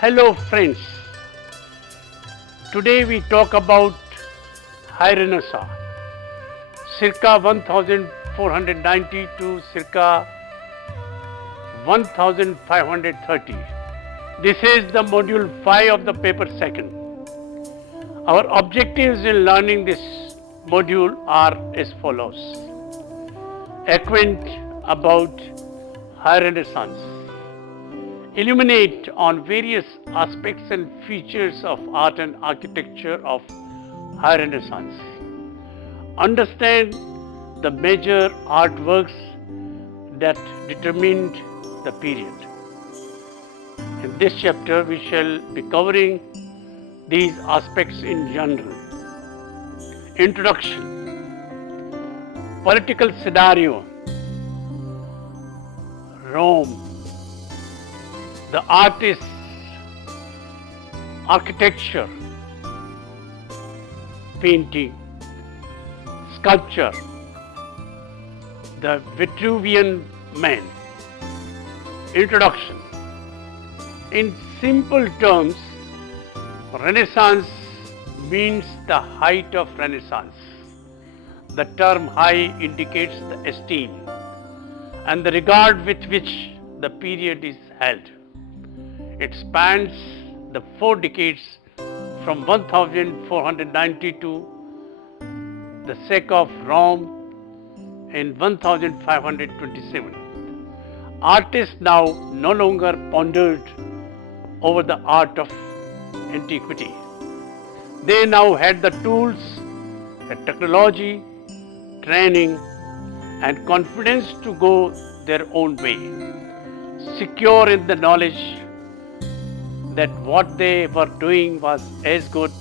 Hello friends, today we talk about High Renaissance, circa 1490 to circa 1530. This is the module 5 of the paper second. Our objectives in learning this module are as follows. Acquaint about High Renaissance. Illuminate on various aspects and features of art and architecture of High Renaissance. Understand the major artworks that determined the period. In this chapter, we shall be covering these aspects in general. Introduction. Political scenario. Rome. The artists, architecture, painting, sculpture, the Vitruvian Man. Introduction. In simple terms, Renaissance means the height of Renaissance. The term high indicates the esteem and the regard with which the period is held. It spans the 4 decades from 1490 to the sack of Rome in 1527. Artists now no longer pondered over the art of antiquity. They now had the tools, the technology, training, and confidence to go their own way, secure in the knowledge that what they were doing was as good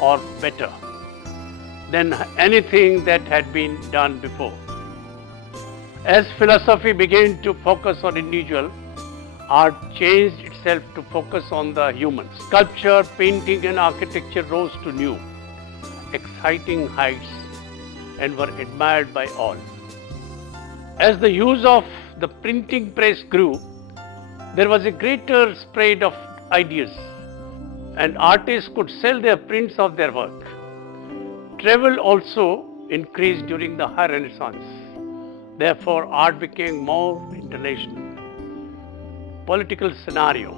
or better than anything that had been done before. As philosophy began to focus on individual, art changed itself to focus on the human. Sculpture, painting, and architecture rose to new, exciting heights and were admired by all. As the use of the printing press grew, there was a greater spread of ideas, and artists could sell their prints of their work. Travel also increased during the High Renaissance. Therefore, art became more international. Political scenario.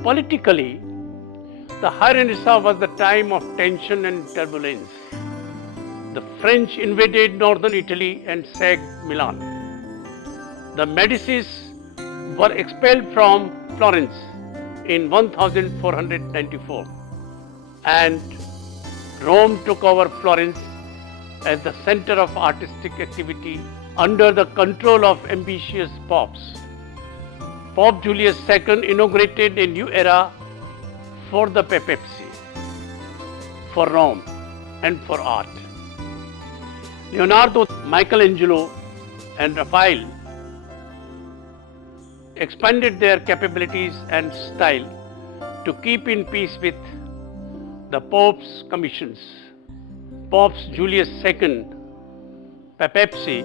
Politically, the High Renaissance was the time of tension and turbulence. The French invaded northern Italy and sacked Milan. The Medicis were expelled from Florence in 1494, and Rome took over Florence as the center of artistic activity under the control of ambitious popes. Pope Julius II inaugurated a new era for the papacy, for Rome, and for art. Leonardo, Michelangelo, and Raphael expanded their capabilities and style to keep in peace with the Pope's commissions. Pope Julius II, papacy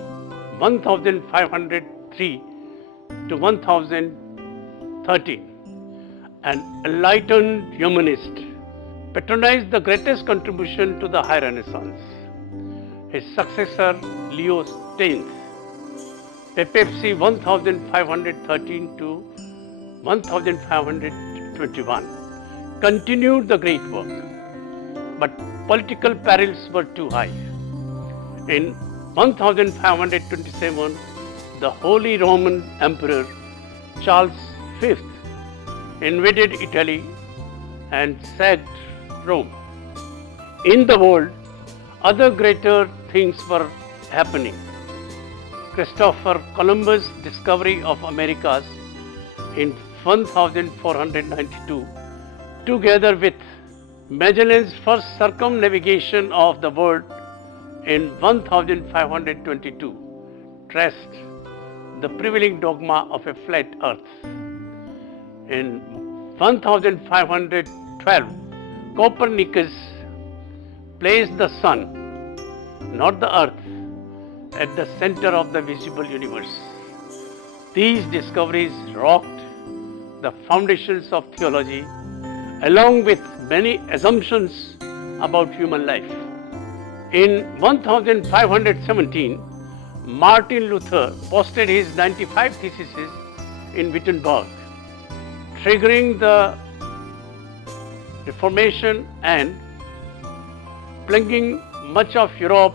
1503 to 1013, an enlightened humanist, patronized the greatest contribution to the High Renaissance. His successor, Leo X, papacy 1513 to 1521, continued the great work, but political perils were too high. In 1527, the Holy Roman Emperor Charles V invaded Italy and sacked Rome. In the world, other greater things were happening. Christopher Columbus' discovery of Americas in 1492, together with Magellan's first circumnavigation of the world in 1522, traced the prevailing dogma of a flat earth. In 1512, Copernicus placed the sun, not the earth, at the center of the visible universe. These discoveries rocked the foundations of theology, along with many assumptions about human life. In 1517, Martin Luther posted his 95 theses in Wittenberg, triggering the Reformation and plunging much of Europe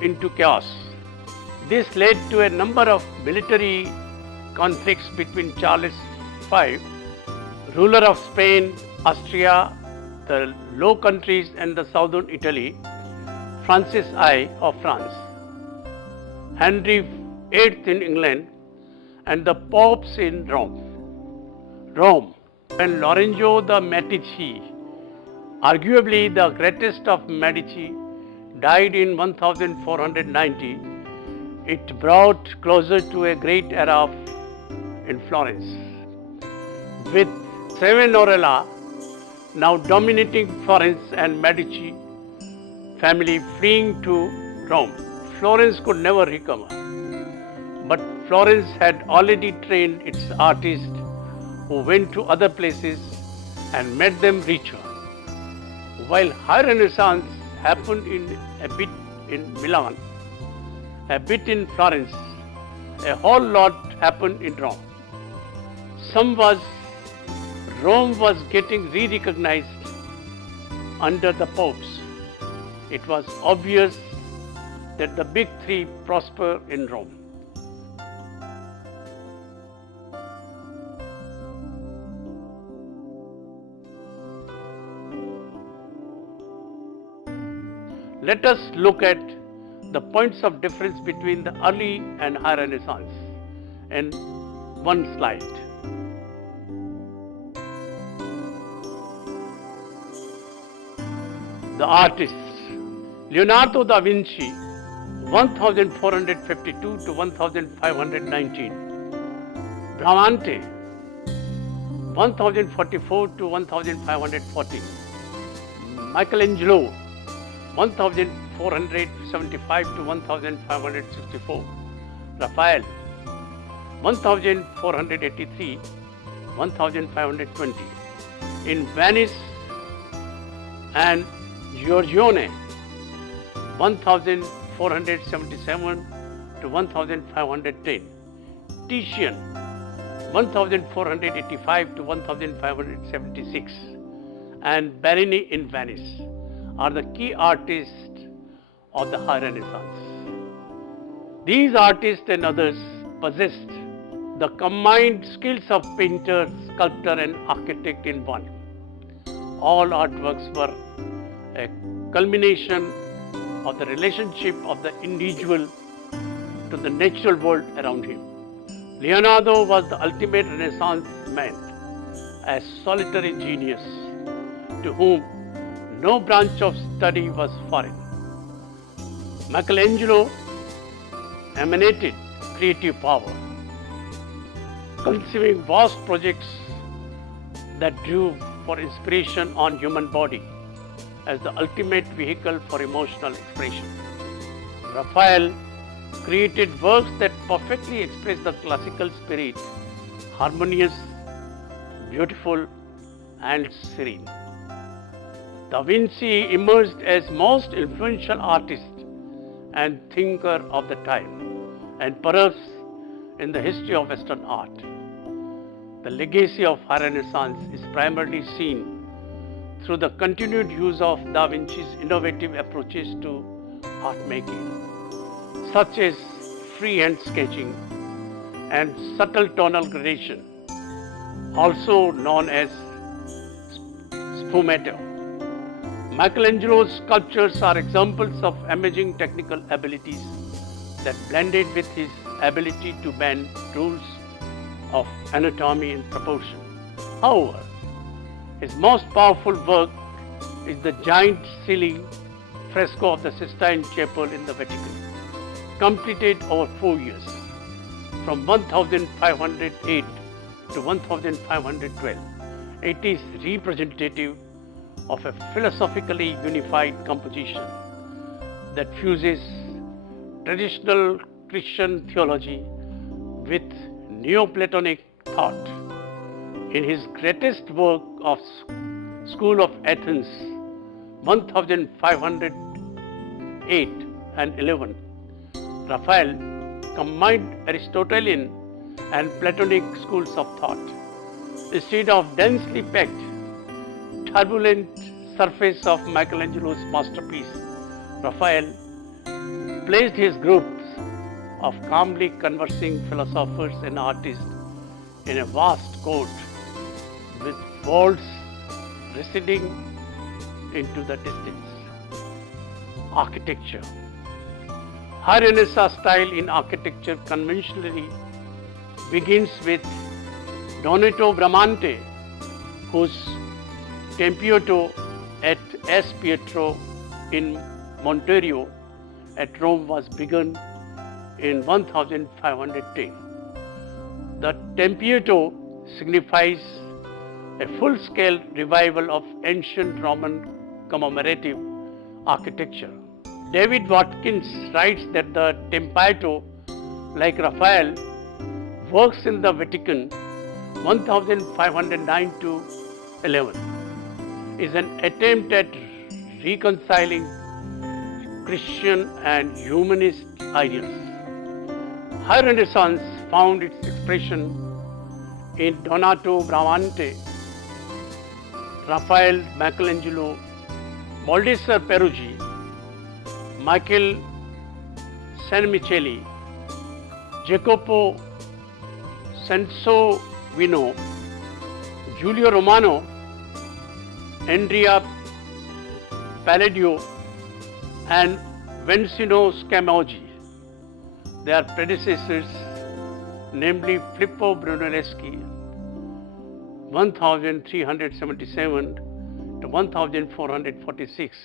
into chaos. This led to a number of military conflicts between Charles V, ruler of Spain, Austria, the Low Countries and the southern Italy, Francis I of France, Henry VIII in England, and the popes in Rome. When Lorenzo the Medici, arguably the greatest of Medici, died in 1490, it brought closer to a great era in Florence. With Savonarola now dominating Florence and Medici family fleeing to Rome, Florence could never recover. But Florence had already trained its artists who went to other places and made them richer. While high Renaissance happened a bit in Milan, a bit in Florence, a whole lot happened in Rome. Rome was getting re-recognized under the popes. It was obvious that the big three prosper in Rome. Let us look at the points of difference between the early and high Renaissance in one slide. The artists. Leonardo da Vinci, 1452 to 1519. Bramante, 1044 to 1540. Michelangelo, 1475 to 1564. Raphael, 1483, 1520. In Venice and Giorgione, 1477 to 1510. Titian, 1485 to 1576. And Bernini in Venice are the key artists of the High Renaissance. These artists and others possessed the combined skills of painter, sculptor and architect in one. All artworks were a culmination of the relationship of the individual to the natural world around him. Leonardo was the ultimate Renaissance man, a solitary genius to whom no branch of study was foreign. Michelangelo emanated creative power, conceiving vast projects that drew for inspiration on human body as the ultimate vehicle for emotional expression. Raphael created works that perfectly express the classical spirit, harmonious, beautiful, and serene. Da Vinci emerged as most influential artist and thinker of the time, and perhaps in the history of Western art. The legacy of High Renaissance is primarily seen through the continued use of Da Vinci's innovative approaches to art making, such as freehand sketching and subtle tonal gradation, also known as sfumato. Michelangelo's sculptures are examples of amazing technical abilities that blended with his ability to bend rules of anatomy and proportion. However, his most powerful work is the giant ceiling fresco of the Sistine Chapel in the Vatican, completed over 4 years, from 1508 to 1512. It is representative of a philosophically unified composition that fuses traditional Christian theology with Neoplatonic thought. In his greatest work of School of Athens, 1508 and 11, Raphael combined Aristotelian and Platonic schools of thought. Instead of densely packed, turbulent surface of Michelangelo's masterpiece, Raphael placed his groups of calmly conversing philosophers and artists in a vast court with worlds receding into the distance. Architecture. High Renaissance style in architecture conventionally begins with Donato Bramante, whose Tempio at S. Pietro in Monterio at Rome was begun in 1510. The Tempio signifies a full-scale revival of ancient Roman commemorative architecture. David Watkins writes that the Tempio, like Raphael, works in the Vatican 1509 to 11, is an attempt at reconciling Christian and humanist ideals. High Renaissance found its expression in Donato Bramante, Raphael, Michelangelo, Baldassare Peruggi, Michael Sanmicheli, Jacopo Sansovino, Giulio Romano, Andrea Palladio, and Vincenzio Scamozzi. Their predecessors, namely Filippo Brunelleschi, 1377 to 1446,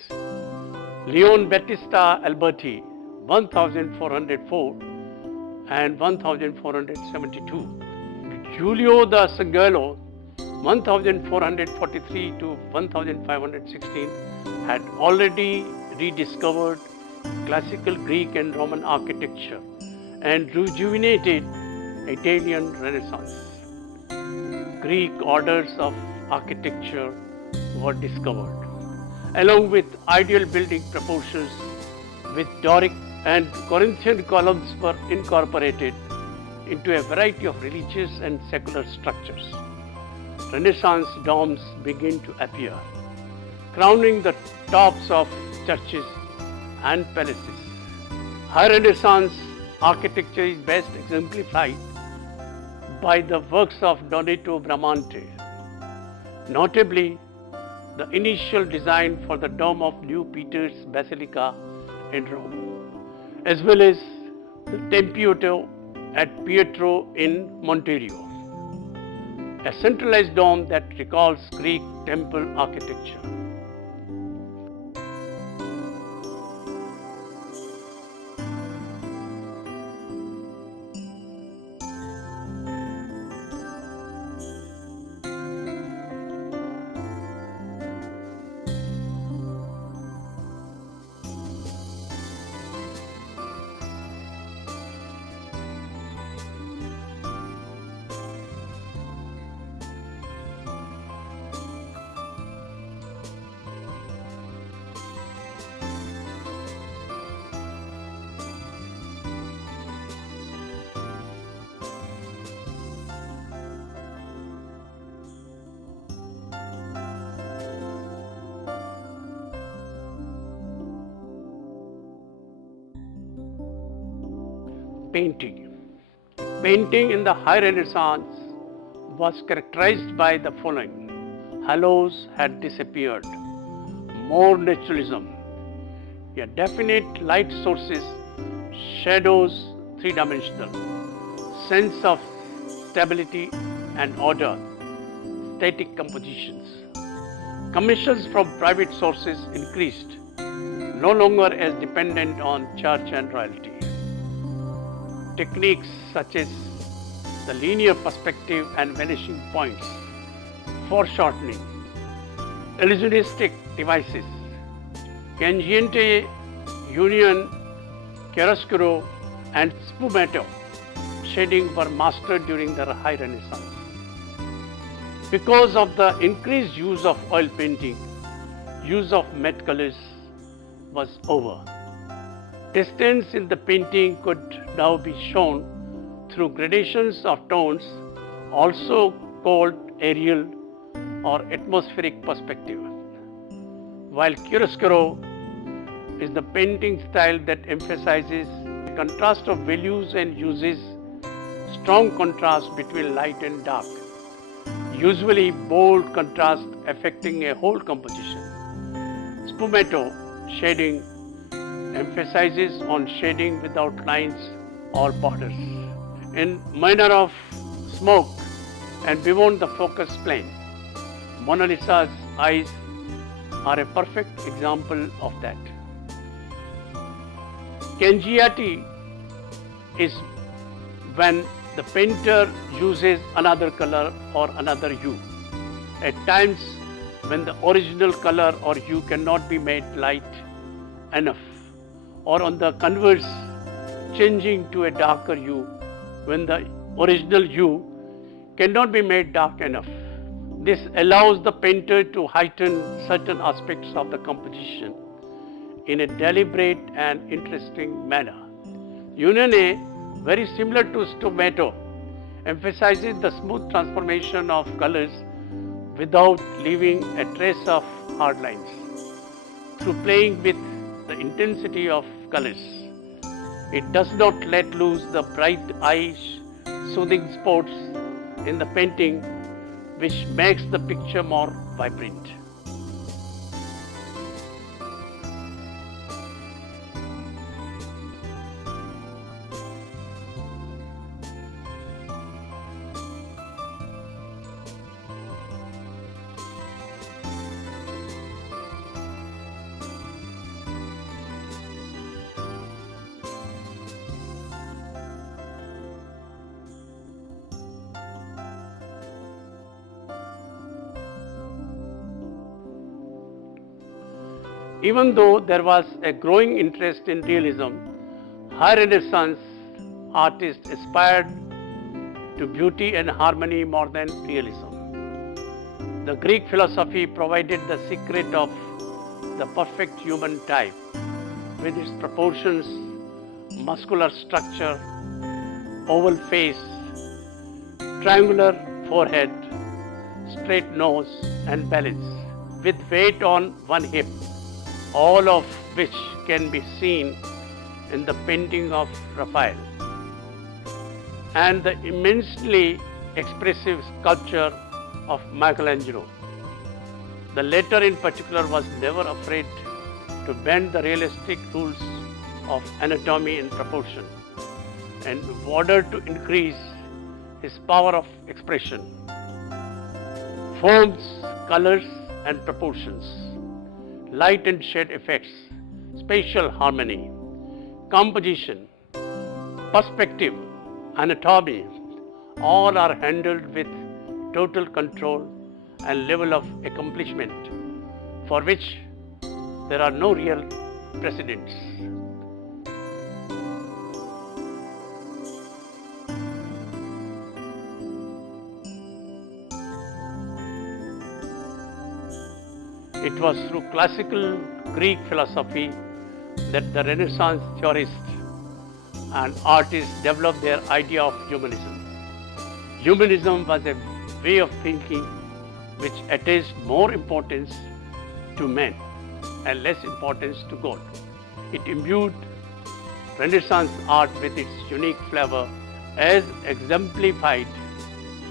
Leon Battista Alberti, 1404 and 1472, Giulio da Sangallo, 1443 to 1516, had already rediscovered classical Greek and Roman architecture and rejuvenated Italian Renaissance. Greek orders of architecture were discovered, along with ideal building proportions with Doric and Corinthian columns were incorporated into a variety of religious and secular structures. Renaissance domes begin to appear, crowning the tops of churches and palaces. High Renaissance architecture is best exemplified by the works of Donato Bramante, notably the initial design for the dome of New Peter's Basilica in Rome, as well as the Tempio at Pietro in Monterio, a centralized dome that recalls Greek temple architecture. Painting. Painting in the High Renaissance was characterized by the following. Halos had disappeared, more naturalism, a definite light sources, shadows three-dimensional, sense of stability and order, static compositions. Commissions from private sources increased, no longer as dependent on church and royalty. Techniques such as the linear perspective and vanishing points, foreshortening, illusionistic devices, Cangiente, Union, chiaroscuro, and sfumato shading were mastered during the High Renaissance. Because of the increased use of oil painting, use of matte colors was over. Distance in the painting could now be shown through gradations of tones, also called aerial or atmospheric perspective. While chiaroscuro is the painting style that emphasizes the contrast of values and uses strong contrast between light and dark, usually bold contrast affecting a whole composition. Sfumato shading emphasizes on shading without lines or borders. In manner of smoke and beyond the focus plane, Mona Lisa's eyes are a perfect example of that. Cangiati is when the painter uses another color or another hue. At times when the original color or hue cannot be made light enough, or on the converse, changing to a darker hue when the original hue cannot be made dark enough. This allows the painter to heighten certain aspects of the composition in a deliberate and interesting manner. Unione, very similar to sfumato, emphasizes the smooth transformation of colors without leaving a trace of hard lines. Through playing with the intensity of colors, it does not let loose the bright eye soothing spots in the painting, which makes the picture more vibrant. Even though there was a growing interest in realism, high Renaissance artists aspired to beauty and harmony more than realism. The Greek philosophy provided the secret of the perfect human type with its proportions, muscular structure, oval face, triangular forehead, straight nose and balance with weight on one hip, all of which can be seen in the painting of Raphael, and the immensely expressive sculpture of Michelangelo. The latter in particular was never afraid to bend the realistic rules of anatomy and proportion, and in order to increase his power of expression. Forms, colors and proportions, light and shade effects, spatial harmony, composition, perspective, anatomy, all are handled with total control and level of accomplishment for which there are no real precedents. It was through classical Greek philosophy that the Renaissance theorists and artists developed their idea of humanism. Humanism was a way of thinking which attached more importance to man and less importance to God. It imbued Renaissance art with its unique flavor as exemplified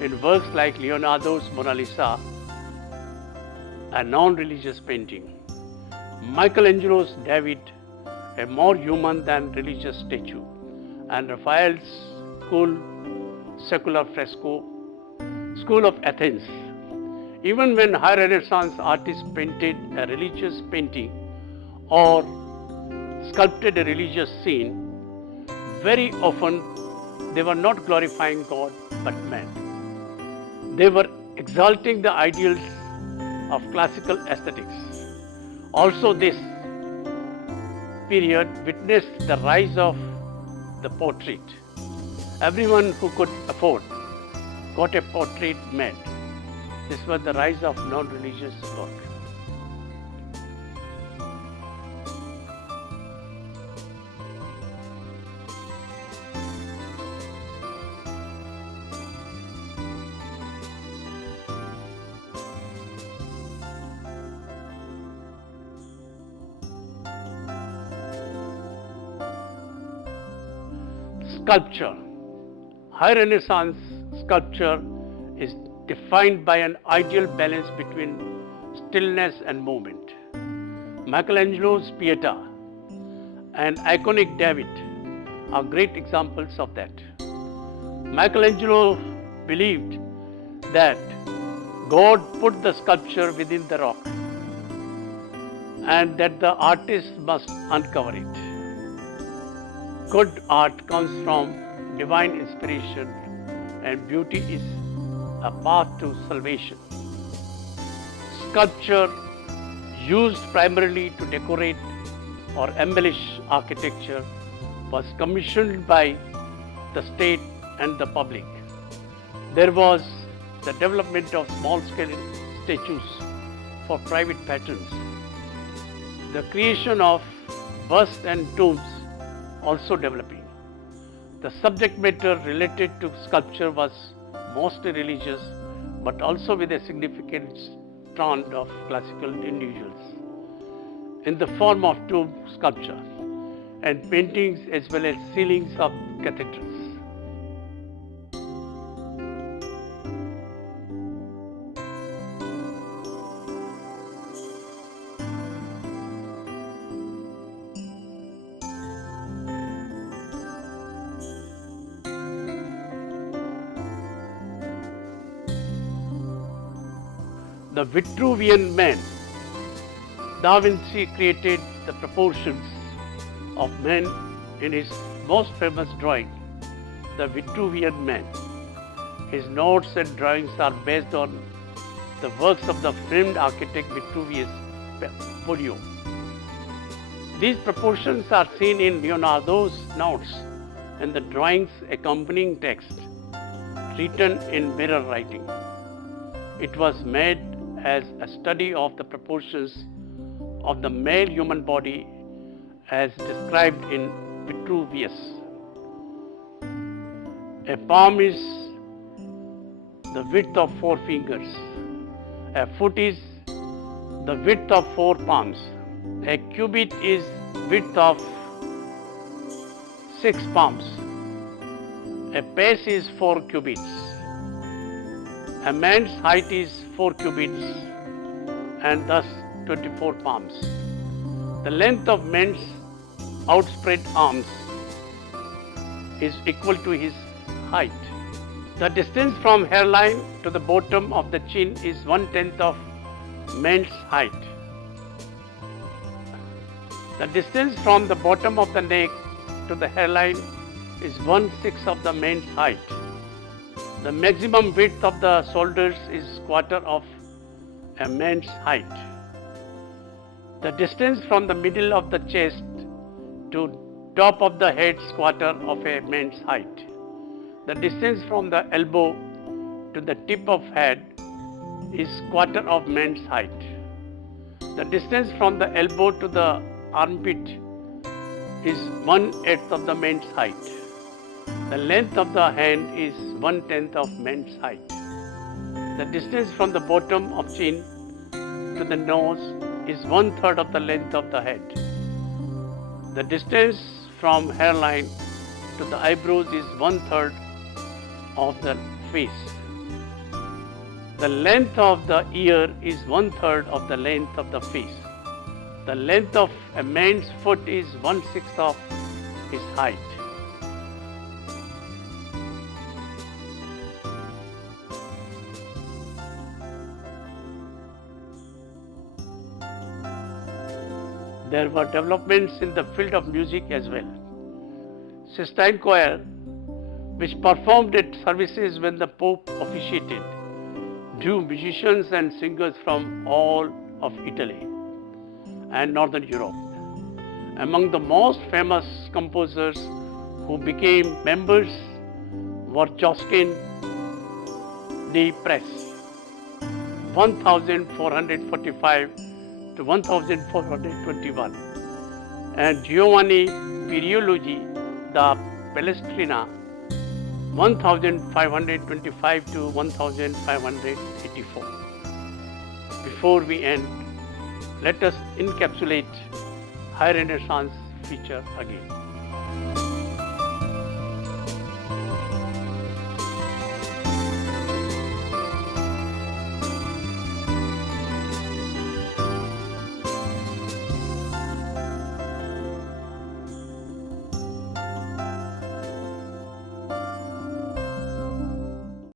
in works like Leonardo's Mona Lisa, a non-religious painting, Michelangelo's David, a more human than religious statue, and Raphael's cool secular fresco, School of Athens. Even when high Renaissance artists painted a religious painting or sculpted a religious scene, very often they were not glorifying God but man. They were exalting the ideals of classical aesthetics. Also, this period witnessed the rise of the portrait. Everyone who could afford got a portrait made. This was the rise of non-religious work. Sculpture. High Renaissance sculpture is defined by an ideal balance between stillness and movement. Michelangelo's Pieta and iconic David are great examples of that. Michelangelo believed that God put the sculpture within the rock and that the artist must uncover it. Good art comes from divine inspiration and beauty is a path to salvation. Sculpture used primarily to decorate or embellish architecture was commissioned by the state and the public. There was the development of small-scale statues for private patrons. The creation of busts and tombs also developing. The subject matter related to sculpture was mostly religious, but also with a significant strand of classical individuals in the form of tomb sculpture and paintings as well as ceilings of cathedrals. The Vitruvian Man. Da Vinci created the proportions of men in his most famous drawing, the Vitruvian Man. His notes and drawings are based on the works of the famed architect Vitruvius Pollio. These proportions are seen in Leonardo's notes and the drawings accompanying text, written in mirror writing. It was made as a study of the proportions of the male human body as described in Vitruvius. A palm is the width of 4 fingers. A foot is the width of 4 palms. A cubit is width of 6 palms. A pace is 4 cubits. A man's height is 4 cubits and thus 24 palms. The length of man's outspread arms is equal to his height. The distance from hairline to the bottom of the chin is 1/10 of man's height. The distance from the bottom of the neck to the hairline is 1/6 of the man's height. The maximum width of the shoulders is quarter of a man's height. The distance from the middle of the chest to top of the head is quarter of a man's height. The distance from the elbow to the tip of head is quarter of man's height. The distance from the elbow to the armpit is 1/8 of the man's height. The length of the hand is 1/10 of man's height. The distance from the bottom of chin to the nose is 1/3 of the length of the head. The distance from hairline to the eyebrows is 1/3 of the face. The length of the ear is 1/3 of the length of the face. The length of a man's foot is 1/6 of his height. There were developments in the field of music as well. Sistine Choir, which performed at services when the Pope officiated, drew musicians and singers from all of Italy and Northern Europe. Among the most famous composers who became members were Josquin de Presse, 1445 to 1421, and Giovanni Periologi da Palestrina 1525 to 1584. Before we end, let us encapsulate High Renaissance feature again.